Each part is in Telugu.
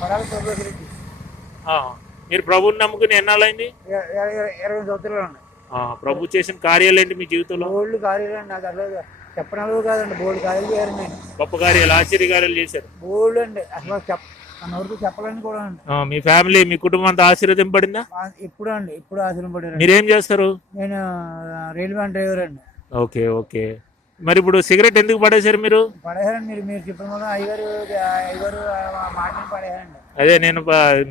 పడాలి ప్రభాకర్ రెడ్డి. మీరు ప్రభుని నమ్ముకుని ఎన్నాళ్ళైంది? 20 సంవత్సరాలు అండి. ప్రభు చేసిన కార్యాలు ఏంటి మీ జీవితంలో? బోల్డ్ కార్యాలు అండి. నాకు అసలు చెప్పనలు కాదండి. బోల్డ్ కార్యాలు చేయాలి నేను. గొప్ప కార్యాలు, ఆశ్చర్య కార్యాలు చేశారు. బోల్డ్ అండి. అసలు మన వరకు చెప్పలేని కూడా అండి. మీ ఫ్యామిలీ, మీ కుటుంబం అంతా ఆశీర్వదింపబడిందా? ఇప్పుడు అండి, ఇప్పుడు ఆశీర్వదింపబడారు. మీరేం చేస్తారు? నేను రైల్వే డ్రైవర్ అండి. Okay okay. మరి ఇప్పుడు సిగరెట్ ఎందుకు పడేశారు మీరు? పడేయారండి. మీరు చెప్పిన వల్ల అయ్యగారు మాటలు పడేయారండి. అదే నేను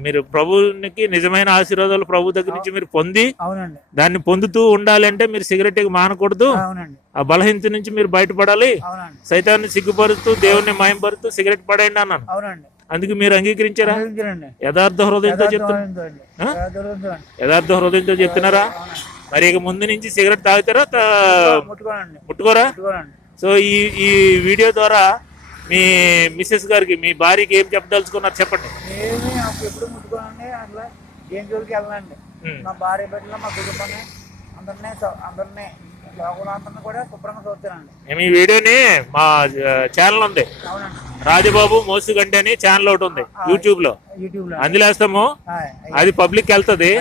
మీరు ప్రభునికి నిజమైన ఆశీర్వాదాలు ప్రభు దగ్గర నుంచి మీరు పొంది, అవునండి, దాన్ని పొందుతూ ఉండాలంటే మీరు సిగరెట్ మానకూడదు. అవునండి, ఆ బలహీనత నుంచి మీరు బయటపడాలి. అవునండి, సైతాన్ని సిగ్గుపరుస్తూ దేవుణ్ణి మయంపరుస్తూ సిగరెట్ పడేయండి అన్నాను. అవునండి. అందుకు మీరు అంగీకరించారా? యథార్థ హృదయంతో యథార్థ హృదయంతో చెప్తున్నారా? మరి ఇక ముందు నుంచి సిగరెట్ తాగుతారా? ముట్టుకోరా? సో ఈ వీడియో ద్వారా మీ మిస్సెస్ గారికి, మీ భార్యకి ఏం చెప్పదలుచుకున్నారు చెప్పండి. ఎప్పుడు ముట్టుకోనండి, అట్లా ఏం జోలికి వెళ్ళండి. మా భార్య బిడ్డలు, మా కుటుంబాన్ని అందరినీ కూడా శుభ్రంగా చూస్తానండి. మేము ఈ వీడియోని మా ఛానల్ ఉంది, రాజబాబు మోసుగంటి అని ఛానల్ ఒకటి ఉంది యూట్యూబ్ లో, అందులో వేస్తాము. అది పబ్లిక్ వెళ్తుంది.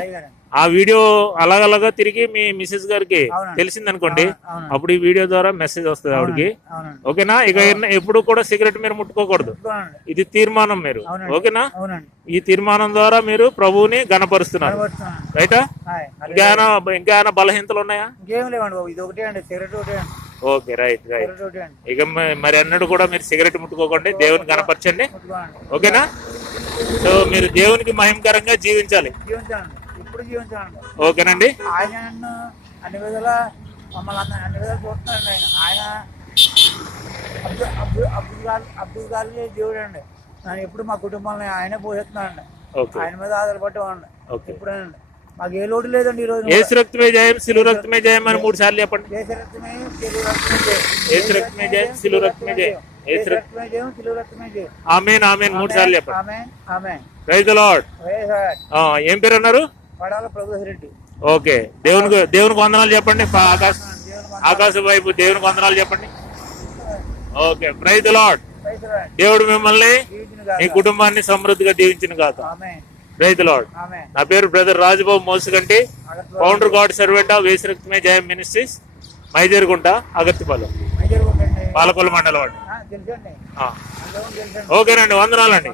ఆ వీడియో అలాగలాగా తిరిగి మీ మిసెస్ గారికి తెలిసింది అనుకోండి, అప్పుడు ఈ వీడియో ద్వారా మెసేజ్ వస్తుంది ఆవిడకి. ఓకేనా? ఇక ఎప్పుడు కూడా సిగరెట్ మీరు ముట్టుకోకూడదు. ఇది తీర్మానం మీరు. ఓకేనా? ఈ తీర్మానం ద్వారా మీరు ప్రభువుని గణపరుస్తున్నారు. రైటా? ఇంకా బలహీనతలు ఉన్నాయా? Okay, right right. ఇక మరి అన్నట్టు కూడా మీరు సిగరెట్ ముట్టుకోకండి, దేవుని గణపరచండి. ఓకేనా? సో మీరు దేవునికి మహిమకరంగా జీవించాలి. ఓకేనండి. ఆయన నన్ను అన్ని విధాలా మమ్మల్ని అన్ని విధాలు చూస్తున్నాడు. ఆయన అబ్దుల్ గారి దేవుడు అండి. నేను ఎప్పుడు మా కుటుంబాన్ని ఆయనే పోషిస్తున్నానండి. ఆయన మీద ఆధారపడి ఉండండి ఎప్పుడేనండి. మాకు ఏ లోటు లేదండి. ఈ రోజు యేసు రక్తమే జయం, సిలువ రక్తమే జయం అని 3 సార్లు చెప్పండి. యేసు రక్తమే, సిలువ రక్తమే జయం. యేసు రక్తమే జయం, సిలువ రక్తమే జయం. యేసు రక్తమే జయం, సిలువ రక్తమే జయం. ఆమేన్ ఆమేన్ 3 సార్లు చెప్పండి. Amen amen. Praise the lord. ఏం పేరు అన్నారు? పడాల ప్రభాకర్ రెడ్డి. ఓకే. దేవునికి వందనాలు చెప్పండి. ఆకాశ వైపు దేవునికి వందనాలు చెప్పండి. ఓకే. Praise the lord. దేవుడు మిమ్మల్ని, మీ కుటుంబాన్ని సమృద్ధిగా దీవించిన గాక. Praise the lord. నా పేరు brother Rajababu Mosuganti, founder God servant of Yesu Rakthame Jayam ministries, మైదేరుగుంట, అగత్తిపాలెం, Palakollu మండలం అండి. ఓకేనండి, వందనాలండి.